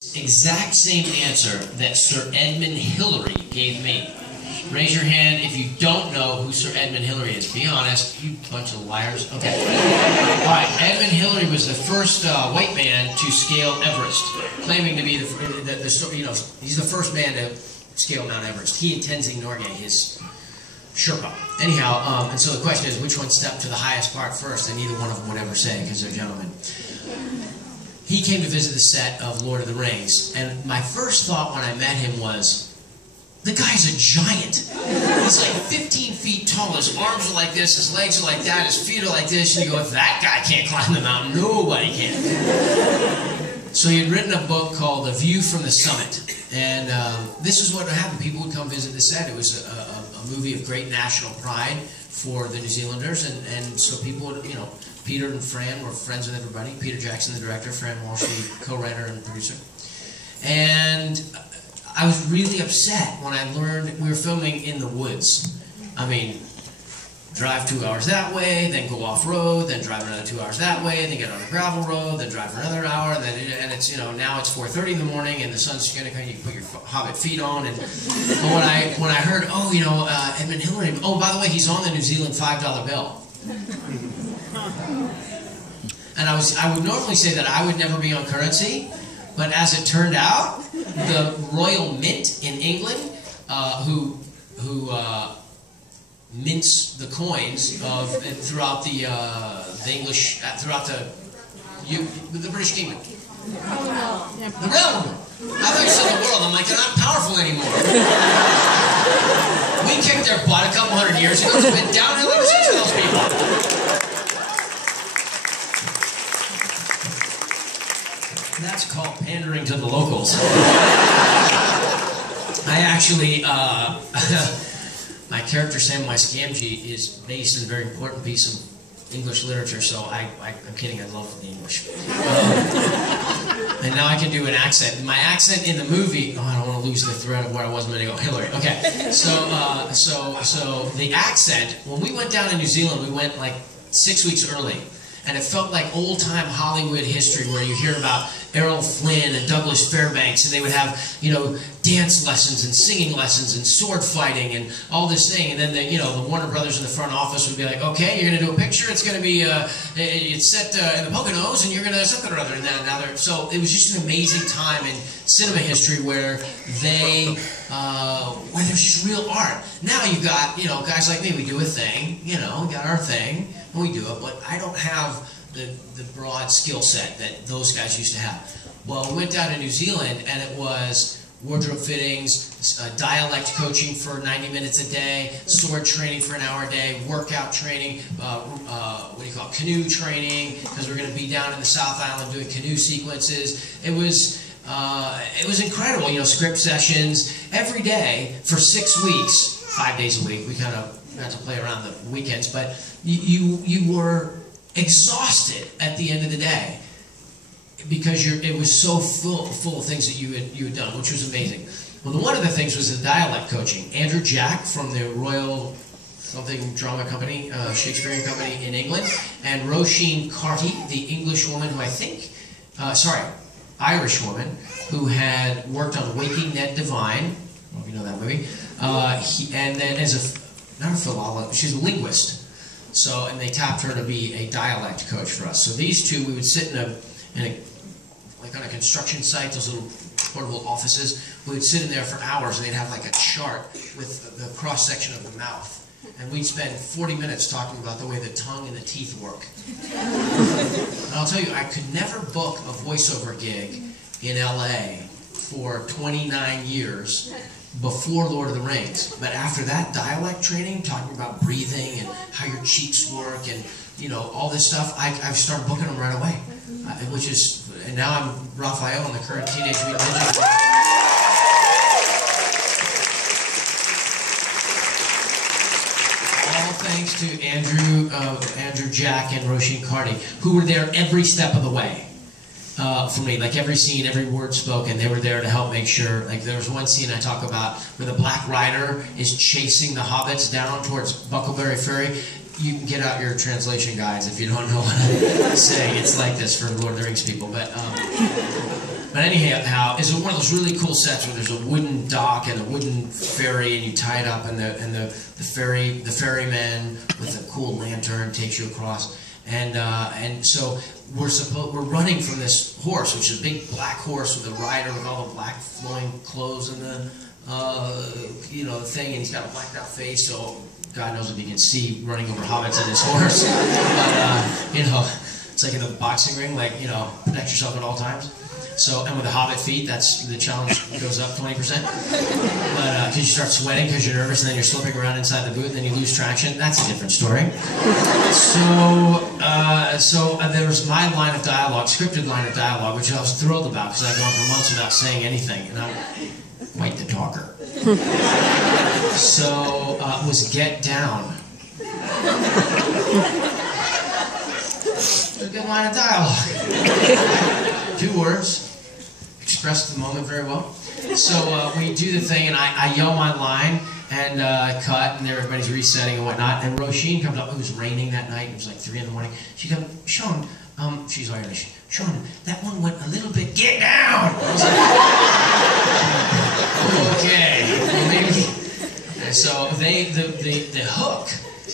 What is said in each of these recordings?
Exact same answer that Sir Edmund Hillary gave me. Raise your hand if you don't know who Sir Edmund Hillary is. Be honest, you bunch of liars. Okay. All right, Edmund Hillary was the first white man to scale Everest, claiming to be he's the first man to scale Mount Everest. He and Tenzing Norgay, his Sherpa. Anyhow, and so the question is, which one stepped to the highest part first? And neither one of them would ever say, because they're gentlemen. He came to visit the set of Lord of the Rings, and my first thought when I met him was, the guy's a giant. He's like 15 feet tall, his arms are like this, his legs are like that, his feet are like this, and you go, if that guy can't climb the mountain, nobody can. So he had written a book called The View from the Summit, and this is what would happen. People would come visit the set. It was a movie of great national pride for the New Zealanders, and so people would, you know, Peter and Fran were friends with everybody. Peter Jackson, the director, Fran Walsh, the co-writer and producer. And I was really upset when I learned we were filming in the woods. I mean, drive 2 hours that way, then go off-road, then drive another 2 hours that way, then get on a gravel road, then drive for another hour, and it's, you know, now it's 4:30 in the morning, and the sun's going to come, you can put your Hobbit feet on, and when I heard, oh, you know, Edmund Hillary, oh, by the way, he's on the New Zealand $5 bill. And I would normally say that I would never be on currency, but as it turned out, the Royal Mint in England, who mints the coins throughout the English, throughout the British Kingdom. The realm. I thought you said the world. I'm like, they're not powerful anymore. We kicked their butt a couple hundred years ago. It's been downhill ever since those people. That's called pandering to the locals. I actually, my character Samwise Gamgee is based in a very important piece of English literature, so I'm kidding, I love the English. And now I can do an accent. My accent in the movie, oh, I don't want to lose the thread of where I was going to go. Hillary. Okay, so the accent, when we went down to New Zealand, we went like 6 weeks early. And it felt like old-time Hollywood history where you hear about Errol Flynn and Douglas Fairbanks, and they would have, you know, dance lessons and singing lessons and sword fighting and all this thing. And then the, you know, the Warner Brothers in the front office would be like, okay, you're going to do a picture. It's going to be, it's set in the Poconos, and you're going to something or other. And now so it was just an amazing time in cinema history where where there's just real art. Now you've got, you know, guys like me. We do a thing, you know, we got our thing. We do it, but I don't have the broad skill set that those guys used to have. Well, we went down to New Zealand, and it was wardrobe fittings, dialect coaching for 90 minutes a day, sword training for an hour a day, workout training, what do you call it, canoe training, because we're going to be down in the South Island doing canoe sequences. It was incredible, you know, script sessions every day for 6 weeks, 5 days a week. We kind of got to play around the weekends, but you were exhausted at the end of the day because it was so full of things that you had done, which was amazing. Well, one of the things was the dialect coaching. Andrew Jack from the Royal something drama company, Shakespearean company in England, and Roisin Carty, the English woman who I think, Irish woman, who had worked on Waking Ned Devine. I don't know if you know that movie. And then as not a philologist, she's a linguist. So, and they tapped her to be a dialect coach for us. So these two, we would sit like on a construction site, those little portable offices. We would sit in there for hours, and they'd have like a chart with the cross section of the mouth. And we'd spend 40 minutes talking about the way the tongue and the teeth work. And I'll tell you, I could never book a voiceover gig in LA for 29 years before Lord of the Rings. But after that dialect training, talking about breathing and how your cheeks work and, you know, all this stuff, I've started booking them right away. And now I'm Raphael in the current Teenage Mutant Ninja Turtles. All thanks to Andrew Jack and Roisin Carty, who were there every step of the way. For me, like every scene, every word spoken, they were there to help make sure. Like there was one scene I talk about where the Black Rider is chasing the hobbits down towards Buckleberry Ferry. You can get out your translation guides if you don't know what I'm saying. It's like this for Lord of the Rings people. But But anyhow, it's one of those really cool sets where there's a wooden dock and a wooden ferry, and you tie it up, and the ferryman with a cool lantern takes you across, and so we're running from this horse, which is a big black horse with a rider with all the black flowing clothes and the the thing, and he's got a blacked out face, so God knows if you can see running over hobbits on this horse. But it's like in a boxing ring, like protect yourself at all times. So, and with the hobbit feet, that's the challenge goes up 20%. But because you start sweating because you're nervous, and then you're slipping around inside the booth, and then you lose traction. That's a different story. So there was my line of dialogue, scripted line of dialogue, which I was thrilled about because I'd gone for months without saying anything, and I'm quite the talker. So it was get down. It's a good line of dialogue. 2 words. Expressed the moment very well. So we do the thing, and I yell my line, and cut, and everybody's resetting and whatnot. And Roisin comes up. It was raining that night. It was like 3 in the morning. She comes, Sean, she's Irish. Sean, that one went a little bit. Get down. I was like, okay, well, maybe. And so the hook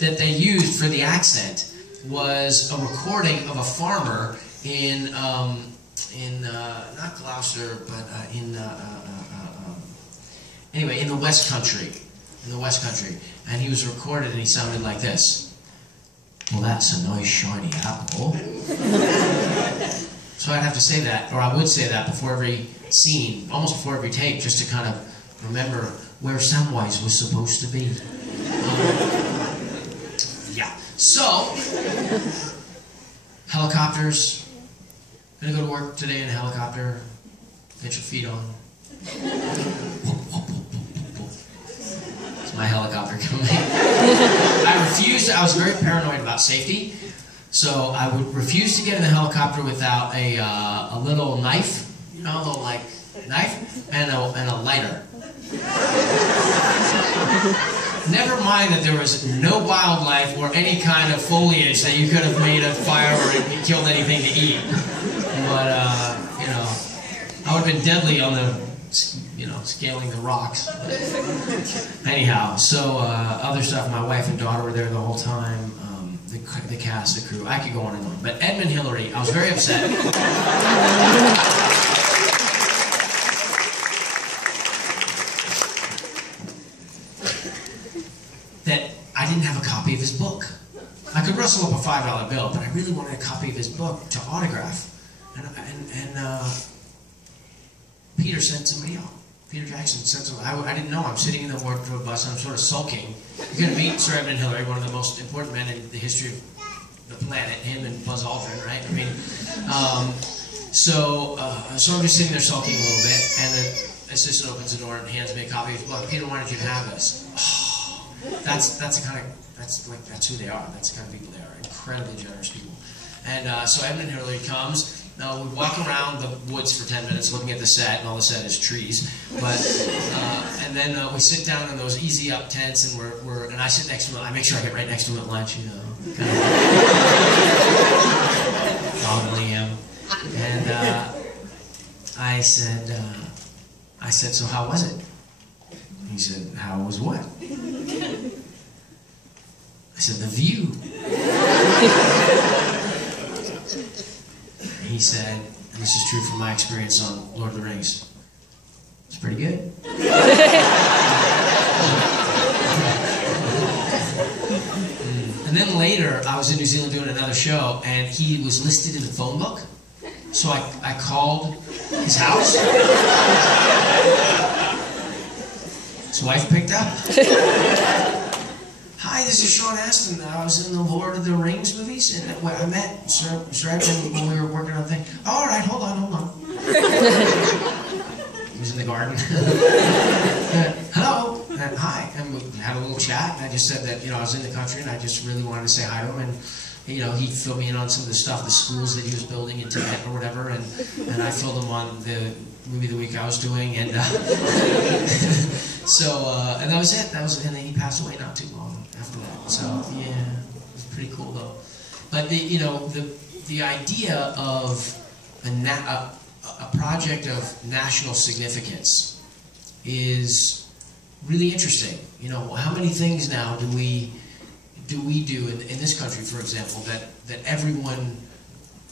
that they used for the accent was a recording of a farmer in not Gloucester, but anyway, in the West Country. And he was recorded, and he sounded like this. Well, that's a nice shiny apple. So I'd have to say that, or I would say that before every scene, almost before every take, just to kind of remember where Samwise was supposed to be. Yeah. So, helicopters. Gonna go to work today in a helicopter. Get your feet on. It's my helicopter coming. I refused. I was very paranoid about safety, so I would refuse to get in the helicopter without a little knife, a little like knife and a lighter. Never mind that there was no wildlife or any kind of foliage that you could have made a fire or killed anything to eat. But, I would have been deadly on the, scaling the rocks. Anyhow, so other stuff, my wife and daughter were there the whole time, the cast, the crew, I could go on and on. But Edmund Hillary, I was very upset. That I didn't have a copy of his book. I could rustle up a $5 bill, but I really wanted a copy of his book to autograph. And Peter sent somebody out. Peter Jackson sent somebody. I didn't know. I'm sitting in the wardrobe bus, and I'm sort of sulking. You're going to meet Sir Edmund Hillary, one of the most important men in the history of the planet. Him and Buzz Aldrin, right? I mean, so I'm just sitting there sulking a little bit, and the assistant opens the door and hands me a copy of his book. Peter, why don't you have this? Oh, that's who they are. That's the kind of people they are. Incredibly generous people. And so Edmund Hillary comes. Now we walk around the woods for 10 minutes looking at the set, and all the set is trees. But and then we sit down in those easy up tents, and and I sit next to him. I make sure I get right next to him at lunch, kind of fondling him. And I said, so how was it? He said, how was what? I said, the view. And he said, and this is true from my experience on Lord of the Rings, it's pretty good. And then later, I was in New Zealand doing another show, and he was listed in the phone book. So I called his house. His wife picked up. Hi, this is Sean Astin. I was in the Lord of the Rings movies, and I met Sir Edmund when we were working on the thing. All right, hold on. He was in the garden. Hello, and hi, and we had a little chat. And I just said that I was in the country, and I just really wanted to say hi to him. And he filled me in on some of the stuff, the schools that he was building in Tibet or whatever, and I filled him on the movie of the week I was doing, and and that was it. And then he passed away not too long after that. So yeah, it was pretty cool though. But the idea of a a project of national significance is really interesting. You know, how many things now do we do in this country, for example, that everyone,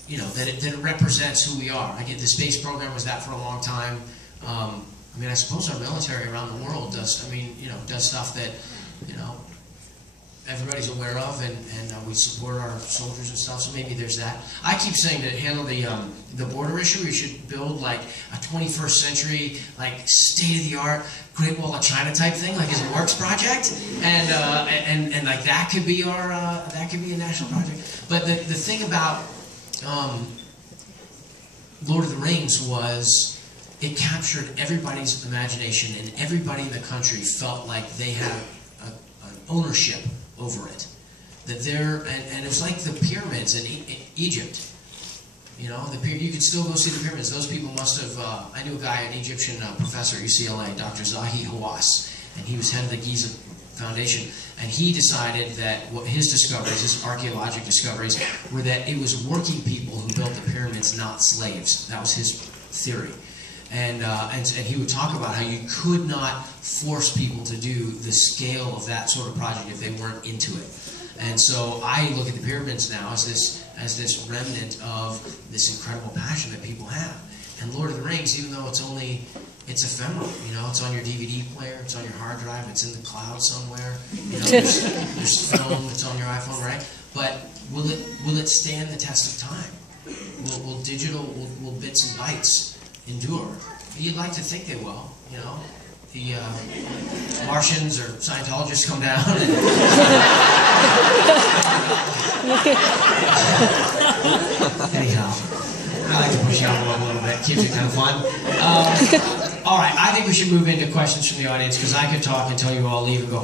you know, that it represents who we are. I get the space program was that for a long time. I mean, I suppose our military around the world does. I mean, you know, does stuff that, you know, everybody's aware of, and we support our soldiers and stuff. So maybe there's that. I keep saying to handle the border issue, we should build like a 21st century, like state-of-the-art Great Wall of China type thing, like as a works project, and like that could be our that could be a national project. But the thing about Lord of the Rings was it captured everybody's imagination, and everybody in the country felt like they had an ownership over it. That and it was like the pyramids in Egypt. You know, you could still go see the pyramids. Those people must have. I knew a guy, an Egyptian professor at UCLA, Dr. Zahi Hawass, and he was head of the Giza Foundation. And he decided that his discoveries, his archaeological discoveries, were that it was working people who built the pyramids, not slaves. That was his theory. And he would talk about how you could not force people to do the scale of that sort of project if they weren't into it. And so I look at the pyramids now as this remnant of this incredible passion that people have. And Lord of the Rings, even though it's ephemeral, you know, it's on your DVD player, it's on your hard drive, it's in the cloud somewhere, you know, there's film, it's on your iPhone, right? But will it stand the test of time? Will bits and bytes endure? You'd like to think they will, you know. The Martians or Scientologists come down and anyhow, I like to push the envelope a little bit, keeps it kind of fun. All right, I think we should move into questions from the audience, because I could talk until you all leave and go